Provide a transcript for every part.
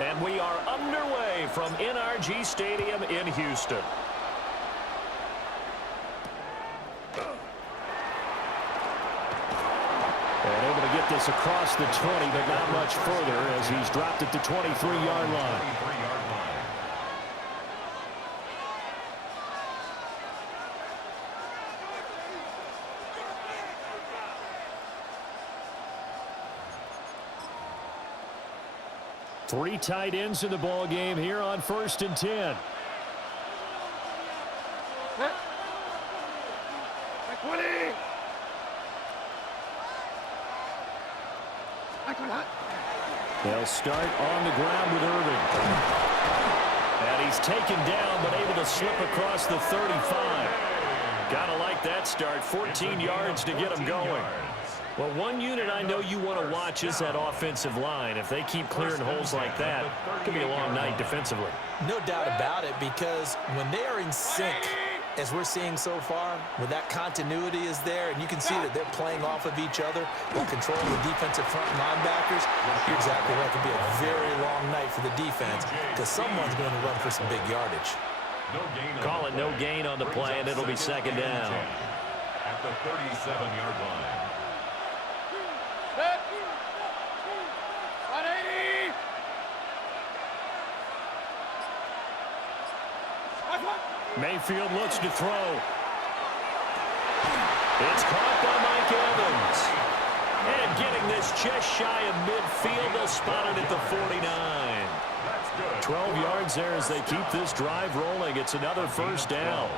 And we are underway from NRG Stadium in Houston. And able to get this across the 20, but not much further as he's dropped it to 23-yard line. Three tight ends in the ball game here on 1st and 10. They'll start on the ground with Irving. And he's taken down, but able to slip across the 35. Gotta like that start. 14 yards to get him going. Well, one unit I know you want to watch is that offensive line. If they keep clearing holes like that, it could be a long night defensively. No doubt about it, because when they are in sync, as we're seeing so far, when that continuity is there, and you can see that they're playing off of each other while controlling the defensive front linebackers, you're exactly right. It could be a very long night for the defense because someone's going to run for some big yardage. Call it no gain on the play, and it'll be 2nd down. At the 37-yard line. Mayfield looks to throw. It's caught by Mike Evans. And getting this just shy of midfield, they'll spot it at the 49. 12 yards there as they keep this drive rolling. It's another 1st down.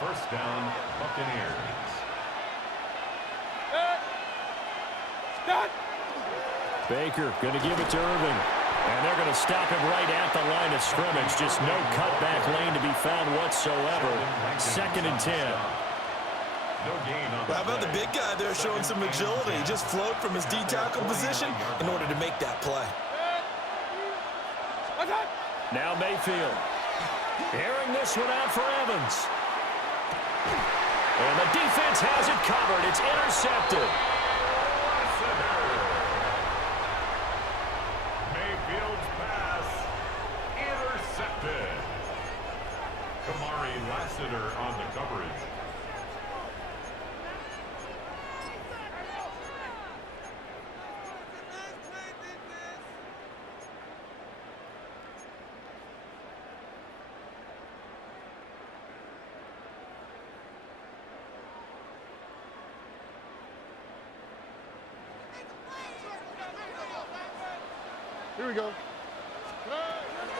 1st down, Buccaneers. Baker going to give it to Irving. And they're going to stop him right at the line of scrimmage. Just no cutback lane to be found whatsoever. 2nd and 10. Well, how about the big guy there showing some agility? He just flowed from his D-tackle position in order to make that play. Now Mayfield. Airing this one out for Evans. And the defense has it covered. It's intercepted. Mayfield's pass intercepted. Kamari Lassiter on the coverage. Here we go.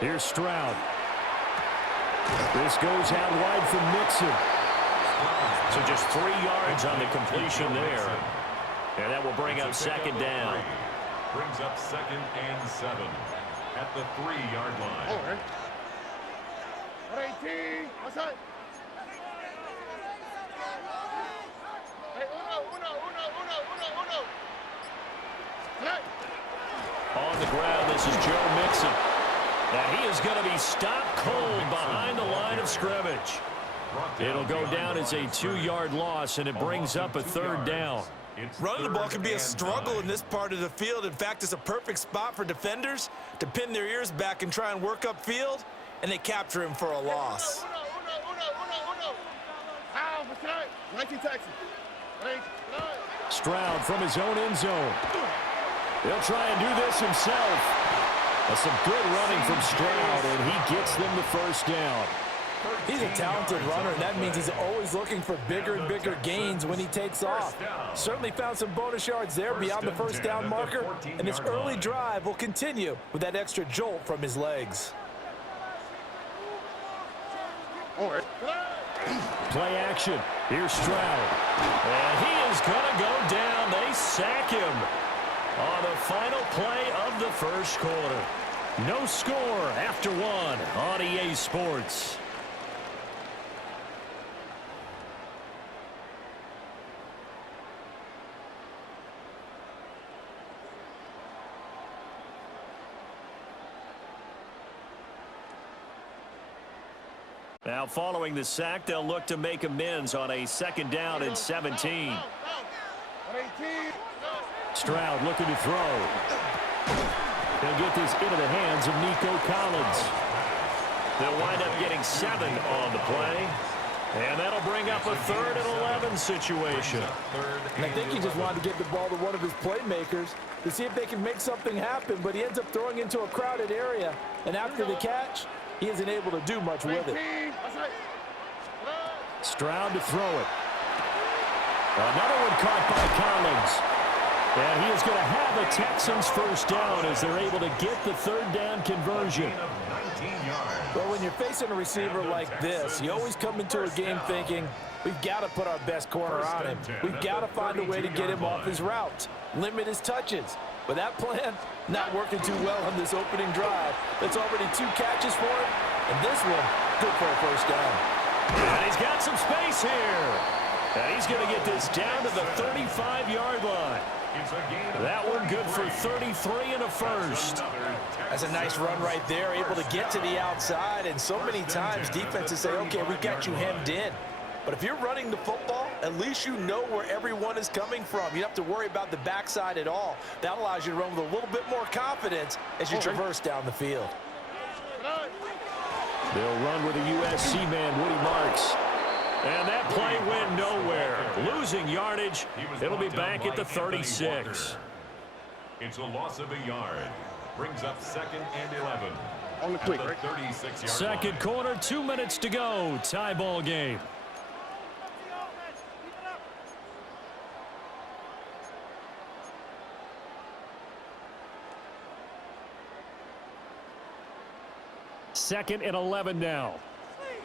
Here's Stroud. This goes out wide for Mixon. So just 3 yards on the completion there. And that will bring up 2nd down. Brings up 2nd and 7 at the 3-yard line. All right. 18. What's that? Hey, uno. Hey. On the ground, this is Joe Mixon. Now he is going to be stopped cold behind the line of scrimmage. It'll go down as a 2-yard loss, and it brings up a 3rd down. Running the ball can be a struggle in this part of the field. In fact, it's a perfect spot for defenders to pin their ears back and try and work upfield, and they capture him for a loss. Stroud from his own end zone. He'll try and do this himself. That's some good running from Stroud, and he gets them the 1st down. He's a talented runner, and that means he's always looking for bigger and bigger gains when he takes off. Certainly found some bonus yards there beyond the 1st down marker, and this early drive will continue with that extra jolt from his legs. Play action. Here's Stroud. And he is going to go down. They sack him on the final play of the 1st quarter. No score after 1 on EA Sports. Now, following the sack, they'll look to make amends on a 2nd down and 17. Stroud looking to throw. He'll get this into the hands of Nico Collins. They'll wind up getting 7 on the play. And that'll bring up a 3rd and 11 situation. And I think he just wanted to get the ball to one of his playmakers to see if they can make something happen, but he ends up throwing into a crowded area. And after the catch, he isn't able to do much with it. Stroud to throw it. Another one caught by Collins. And he is going to have a Texans first down as they're able to get the 3rd down conversion. Well, when you're facing a receiver like this, you always come into a game thinking, we've got to put our best corner on him. We've got to find a way to get him off his routes, limit his touches. But that plan, not working too well on this opening drive. That's already 2 catches for him, and this one, good for a first down. And he's got some space here. And he's going to get this down to the 35-yard line. That one good for 33 and a first. That's a nice run right there, able to get to the outside. And so many times defenses say, okay, we've got you hemmed in. But if you're running the football, at least you know where everyone is coming from. You don't have to worry about the backside at all. That allows you to run with a little bit more confidence as you traverse down the field. They'll run with a USC man, Woody Marks. And that play went nowhere. Losing yardage. It'll be back at the 36. It's a loss of a yard. Brings up 2nd and 11. On the quick, At the right? 36-yard Second line. quarter, 2 minutes to go. Tie ball game. Second and 11 now. Hey,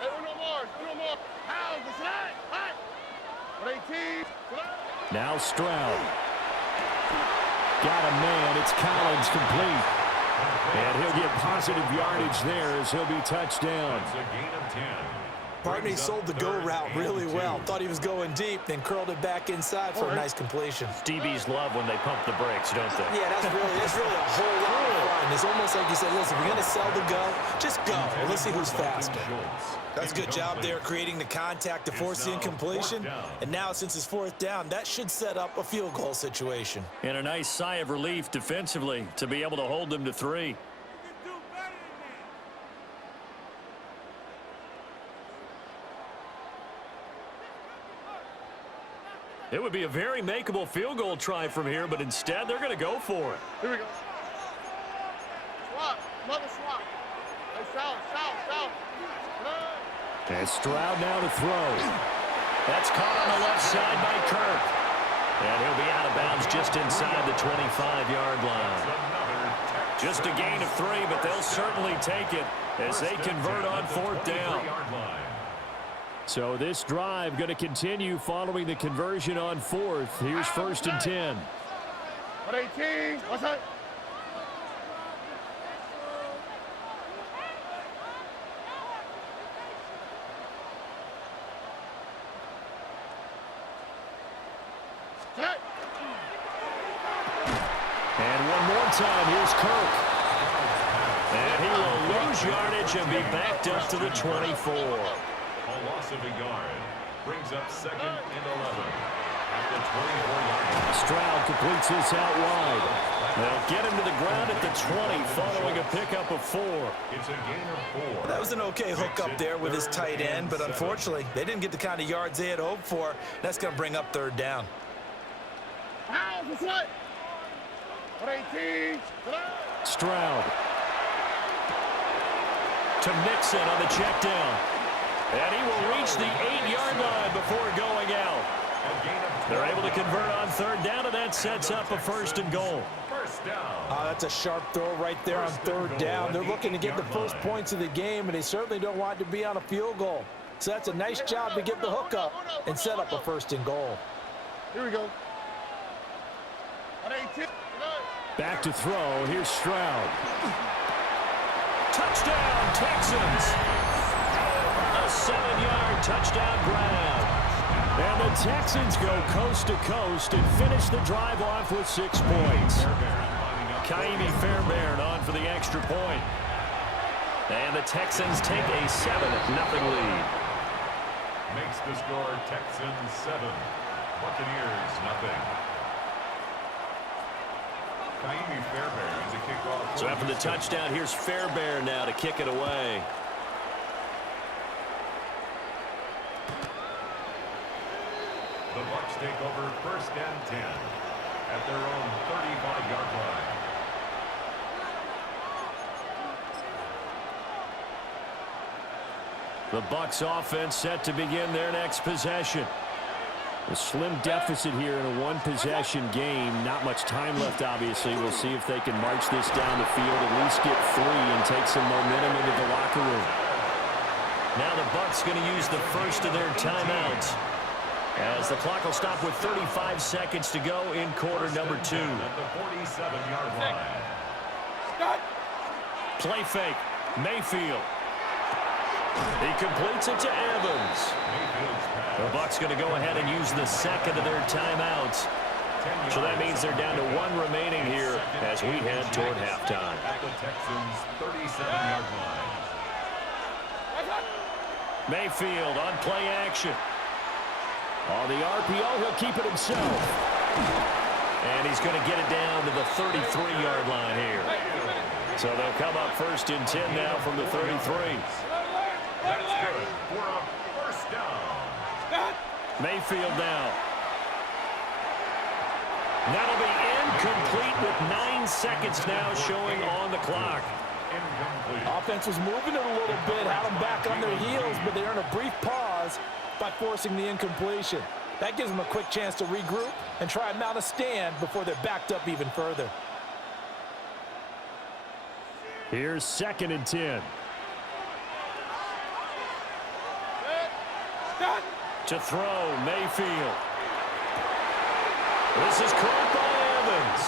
uno more. How's the slide? Hot. 18. Now Stroud. Got a man. It's Collins complete. And he'll get positive yardage there as he'll be touched down. It's a gain of 10. Partner, he sold the go route really well. Thought he was going deep, then curled it back inside for a nice completion. DBs love when they pump the brakes, don't they? Yeah, that's really a whole lot of fun. It's almost like you said, listen, we're going to sell the go. Just go. Well, let's see who's faster. That's a good job there creating the contact to force the incompletion. And now, since it's 4th down, that should set up a field goal situation. And a nice sigh of relief defensively to be able to hold them to 3. It would be a very makeable field goal try from here, but instead they're going to go for it. Here we go. Swap. Another swap. Hey, south. And Stroud now to throw. That's caught on the left side by Kirk. And he'll be out of bounds just inside the 25-yard line. Just a gain of 3, but they'll certainly take it as they convert on 4th down. So this drive going to continue following the conversion on 4th. Here's 1st and 10. 18. What's that? And one more time, here's Kirk. And he will lose yardage and be backed up to the 24. A loss of a yard. Brings up 2nd and 11. At the 24-yard line. Stroud completes this out wide. They'll get him to the ground at the 20 following a pickup of 4. It's a gain of 4. That was an okay hookup there with his tight end, but unfortunately, they didn't get the kind of yards they had hoped for. That's going to bring up 3rd down. How's the slide? 18. Stroud. To Mixon on the check down. And he will reach the 8-yard line before going out. They're able to convert on 3rd down, and that sets up a 1st and goal. First down. That's a sharp throw right there on 3rd down. They're looking to get the first points of the game, and they certainly don't want to be on a field goal. So that's a nice job to get the hookup and set up a 1st and goal. Here we go. 18. Back to throw. Here's Stroud. Touchdown, Texans. A 7-yard touchdown grab. And the Texans go coast to coast and finish the drive off with 6 points. Kaimi Fairbairn on for the extra point. And the Texans take a 7-0 lead. Makes the score Texans 7. Buccaneers 0. So after the touchdown, here's Fairbairn now to kick it away. The Bucs take over 1st and 10 at their own 35-yard line. The Bucs offense set to begin their next possession. A slim deficit here in a one-possession game. Not much time left, obviously. We'll see if they can march this down the field, at least get 3 and take some momentum into the locker room. Now the Bucs going to use the first of their timeouts, as the clock will stop with 35 seconds to go in quarter number 2. At the 47-yard line. Play fake. Mayfield. He completes it to Evans. The Bucs going to go ahead and use the second of their timeouts. So that means they're down to 1 remaining here as we head toward halftime. At the Texans' 37-yard line. Mayfield on play action. On the RPO, he'll keep it himself. And he's going to get it down to the 33-yard line here. So they'll come up 1st and 10 now from the 33. That's good for a 1st down. Mayfield now. That'll be incomplete with 9 seconds now showing on the clock. Incomplete. Offense was moving it a little bit, had them back on their heels, but they earned a brief pause by forcing the incompletion. That gives them a quick chance to regroup and try and mount a stand before they're backed up even further. Here's 2nd and 10. To throw, Mayfield. This is caught by Evans.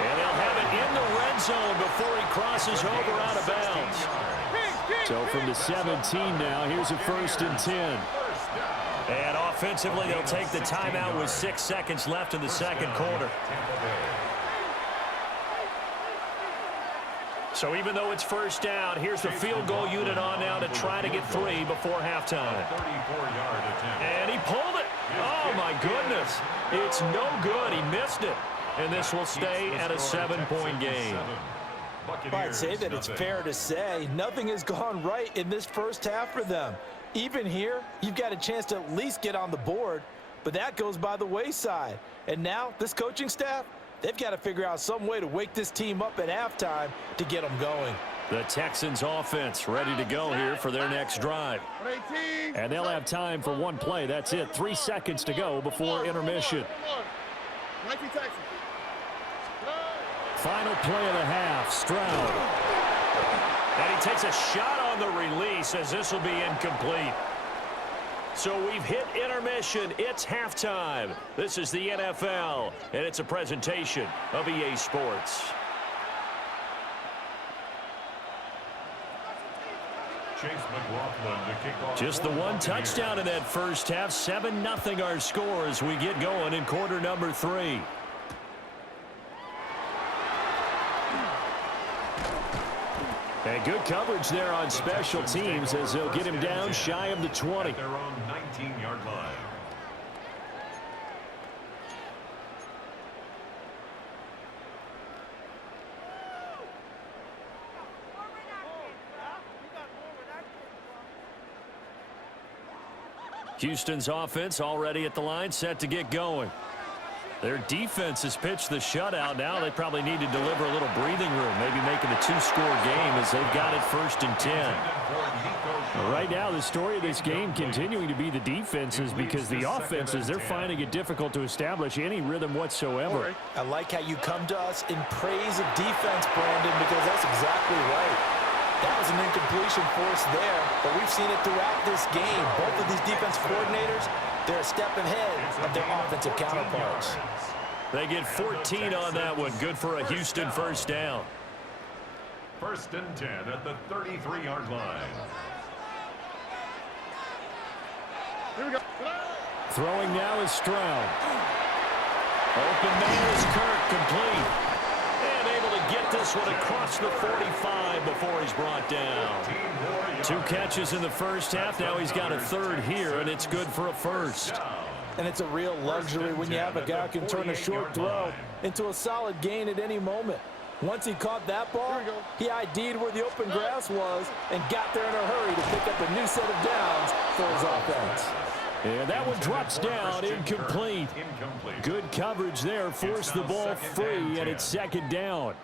And they'll have it in the red zone before he crosses over out of bounds. So from the 17 now, here's a 1st and 10. And offensively, they'll take the timeout with 6 seconds left in the second quarter. So even though it's 1st down, here's the field goal unit on now to try to get 3 before halftime. And he pulled it. Oh, my goodness. It's no good. He missed it. And this will stay at a 7-point game. I'd say that it's fair to say nothing has gone right in this first half for them. Even here, you've got a chance to at least get on the board, but that goes by the wayside. And now, this coaching staff, they've got to figure out some way to wake this team up at halftime to get them going. The Texans offense ready to go here for their next drive. And they'll have time for 1 play. That's it. 3 seconds to go before intermission. Final play of the half, Stroud. And he takes a shot on the release as this will be incomplete. So we've hit intermission. It's halftime. This is the NFL, and it's a presentation of EA Sports. Just the 1 touchdown in that first half. 7-0 our score as we get going in quarter number 3. And good coverage there on special teams as they'll get him down shy of the 20. At their own 19-yard line. Houston's offense already at the line, set to get going. Their defense has pitched the shutout. Now they probably need to deliver a little breathing room, maybe making a 2-score game as they've got it 1st and 10. Right now, the story of this game continuing to be the defenses, because the offenses, they're finding it difficult to establish any rhythm whatsoever. I like how you come to us in praise of defense, Brandon, because that's exactly right. That was an incompletion force there, but we've seen it throughout this game. Both of these defense coordinators, they're a step ahead of their offensive counterparts. They get 14 on that one. Good for a Houston 1st down. 1st and 10 at the 33-yard line. Here we go. Throwing now is Stroud. Open man is Kirk, complete. And able to get this one across the 45 before he's brought down. 2 catches in the first half. Now he's got a 3rd here, and it's good for a 1st. And it's a real luxury when you have a guy who can turn a short throw into a solid gain at any moment. Once he caught that ball, he ID'd where the open grass was and got there in a hurry to pick up a new set of downs for his offense. And that one drops down, incomplete. Good coverage there, forced the ball free, and it's second down.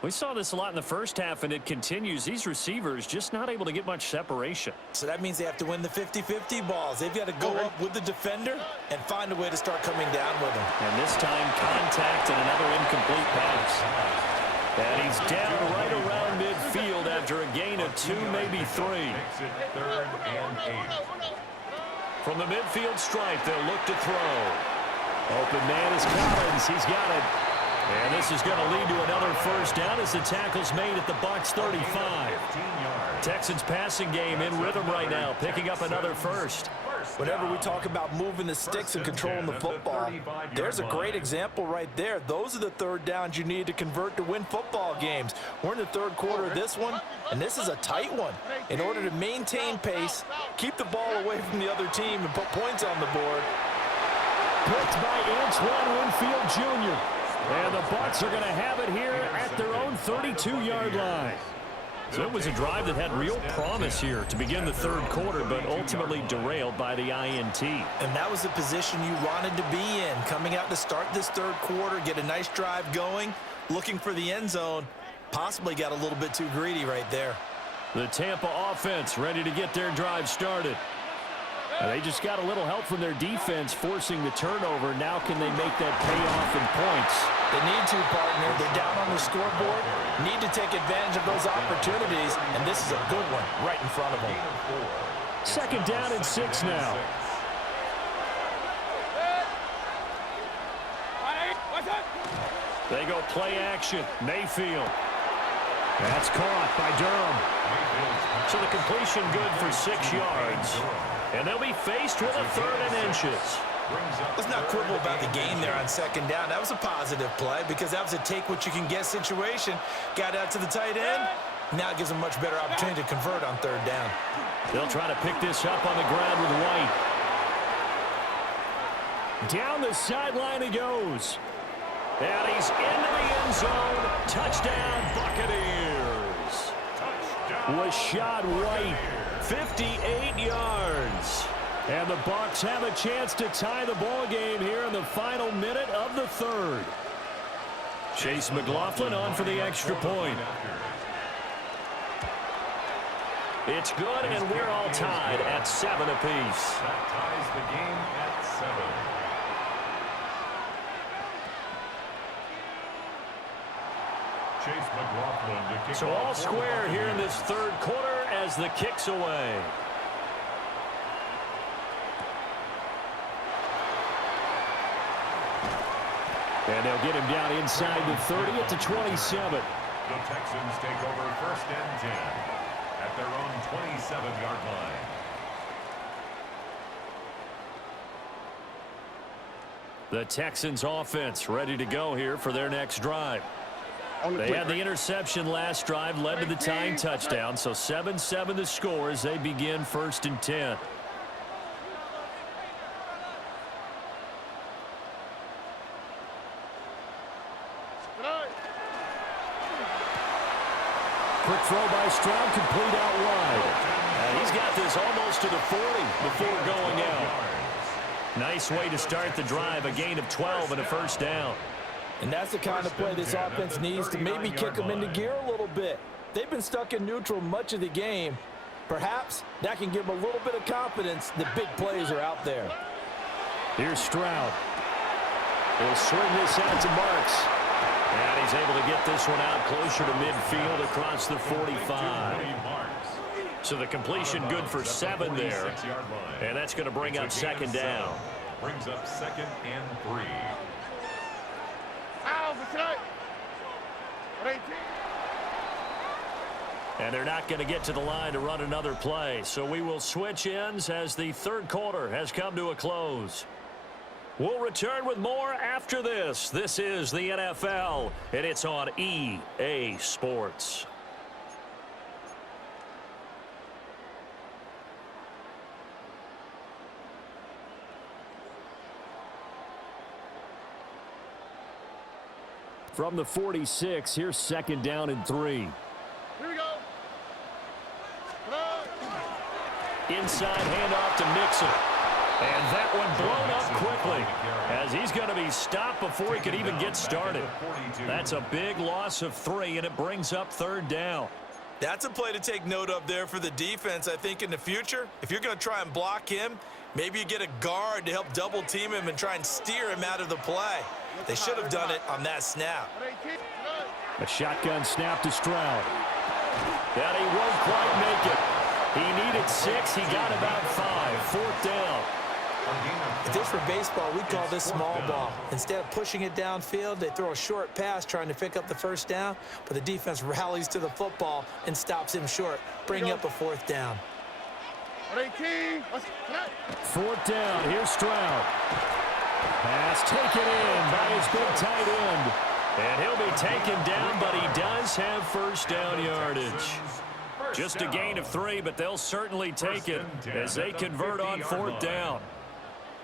We saw this a lot in the first half, and it continues. These receivers just not able to get much separation. So that means they have to win the 50-50 balls. They've got to go up with the defender and find a way to start coming down with him. And this time, contact and another incomplete pass. And he's down right around midfield after a gain of 2, maybe 3. Third and 8. From the midfield stripe, they'll look to throw. Open man is Collins. He's got it. And this is going to lead to another first down as the tackle's made at the Bucs 35. Texans passing game in rhythm right now, picking up another first. Whenever we talk about moving the sticks and controlling the football, there's a great example right there. Those are the third downs you need to convert to win football games. We're in the third quarter of this one, and this is a tight one. In order to maintain pace, keep the ball away from the other team, and put points on the board. Picked by Antoine Winfield Jr. And the Bucs are going to have it here at their own 32-yard line. So it was a drive that had real promise here to begin the third quarter, but ultimately derailed by the INT. And that was the position you wanted to be in, coming out to start this third quarter, get a nice drive going, looking for the end zone. Possibly got a little bit too greedy right there. The Tampa offense ready to get their drive started. They just got a little help from their defense forcing the turnover. Now can they make that pay off in points? They need to, partner. They're down on the scoreboard. Need to take advantage of those opportunities, and this is a good one right in front of them. Second down and 6 now. They go play action. Mayfield. That's caught by Durham. So the completion good for 6 yards. And they'll be faced with a third and inches. Let's not quibble about the gain there on second down. That was a positive play because that was a take-what-you-can-get situation. Got out to the tight end. Now it gives them a much better opportunity to convert on third down. They'll try to pick this up on the ground with White. Down the sideline he goes. And he's into the end zone. Touchdown, Buccaneers. Rashad White, 58 yards. And the Bucs have a chance to tie the ball game here in the final minute of the third. Chase McLaughlin on for the extra point. It's good, and we're all tied at 7 apiece. That ties the game at 7. Chase McLaughlin to kick So all square here in this third quarter as the kick's away. And they'll get him down inside the 30 at the 27. The Texans take over first and 10 at their own 27-yard line. The Texans offense ready to go here for their next drive. They had the interception last drive, led to the tying touchdown, so 7-7 the score as they begin first and 10. Quick throw by Stroud, complete out wide. And he's got this almost to the 40 before going out. Nice way to start the drive, a gain of 12 and a first down. And that's the kind of play this offense needs to maybe kick them into gear a little bit. They've been stuck in neutral much of the game. Perhaps that can give them a little bit of confidence that big plays are out there. Here's Stroud. He'll swing this out to Marks. And he's able to get this one out closer to midfield across the 45. So the completion good for 7 there. And that's going to bring up second down. Brings up second and 3. And they're not going to get to the line to run another play. So we will switch ends as the third quarter has come to a close. We'll return with more after this. This is the NFL, and it's on EA Sports. From the 46, here's 2nd down and 3. Here we go. Inside handoff to Mixon. And that one blown up quickly as he's going to be stopped before he could even get started. That's a big loss of 3, and it brings up 3rd down. That's a play to take note of there for the defense, I think, in the future. If you're going to try and block him, maybe you get a guard to help double team him and try and steer him out of the play. They should have done it on that snap. A shotgun snap to Stroud. That he won't quite make it. He needed 6. He got about 5. 4th down. If this were baseball, we'd call this small ball. Instead of pushing it downfield, they throw a short pass trying to pick up the 1st down, but the defense rallies to the football and stops him short, bringing up a 4th down. 4th down. Here's Stroud. Pass taken in by his big tight end. And he'll be taken down, but he does have 1st down yardage. Just a gain of 3, but they'll certainly take it as they convert on 4th down.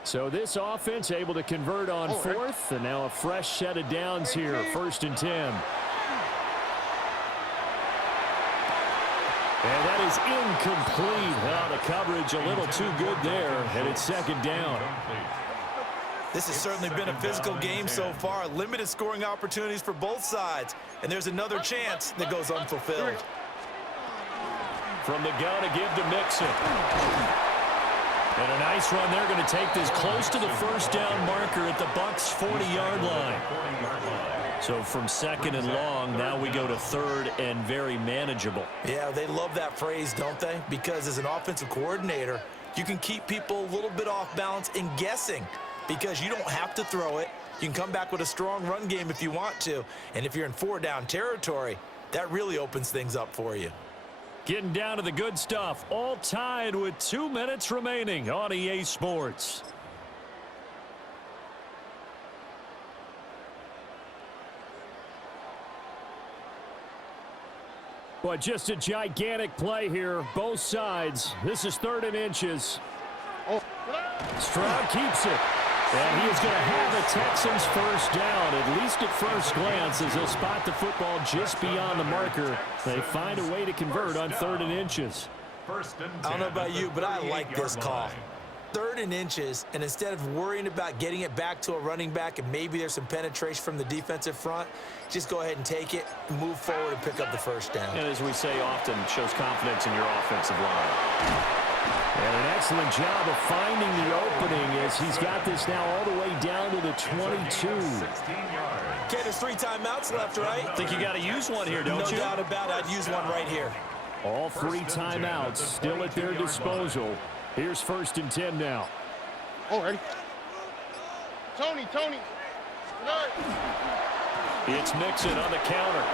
So this offense able to convert on 4th, and now a fresh set of downs here, 1st and 10. And that is incomplete. Well, the coverage a little too good there, and it's 2nd down. This has certainly been a physical game so far. Limited scoring opportunities for both sides, and there's another chance that goes unfulfilled. From the gun to give to Mixon. And a nice run. They're going to take this close to the 1st down marker at the Bucs' 40-yard line. So from 2nd and long, now we go to 3rd and very manageable. Yeah, they love that phrase, don't they? Because as an offensive coordinator, you can keep people a little bit off balance and guessing because you don't have to throw it. You can come back with a strong run game if you want to. And if you're in 4-down territory, that really opens things up for you. Getting down to the good stuff, all tied with 2 minutes remaining on EA Sports. But just a gigantic play here, both sides. This is 3rd and inches. Stroud keeps it. And he is going to have the Texans 1st down, at least at first glance, as they'll spot the football just beyond the marker. They find a way to convert on 3rd and inches. I don't know about you, but I like this call. 3rd and inches, and instead of worrying about getting it back to a running back and maybe there's some penetration from the defensive front, just go ahead and take it, move forward, and pick up the 1st down. And as we say often, it shows confidence in your offensive line. And an excellent job of finding the opening as he's got this now all the way down to the 22. Okay, there's 3 timeouts left, right? Think you got to use one here, don't you? No doubt about it. I'd use one right here. All 3 timeouts still at their disposal. Here's 1st and 10 now. Ready. Tony. It's Mixon on the counter.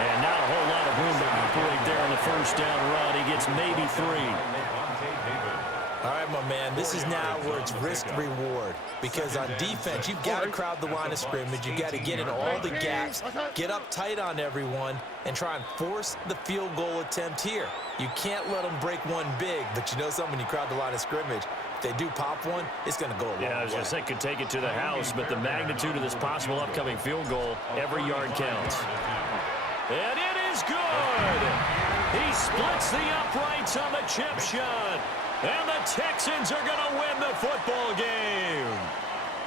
And not a whole lot of room to operate there on the 1st down run. He gets maybe 3. All right, my man, this is now where it's risk-reward. Because on defense, you've got to crowd the line of scrimmage. You've got to get in all the gaps, get up tight on everyone, and try and force the field goal attempt here. You can't let them break one big, but you know something, when you crowd the line of scrimmage, if they do pop one, it's going to go a long way. Yeah, I was going to say could take it to the house, but the magnitude of this possible upcoming field goal, every yard counts. And it is good! He splits the uprights on the chip shot. And the Texans are going to win the football game.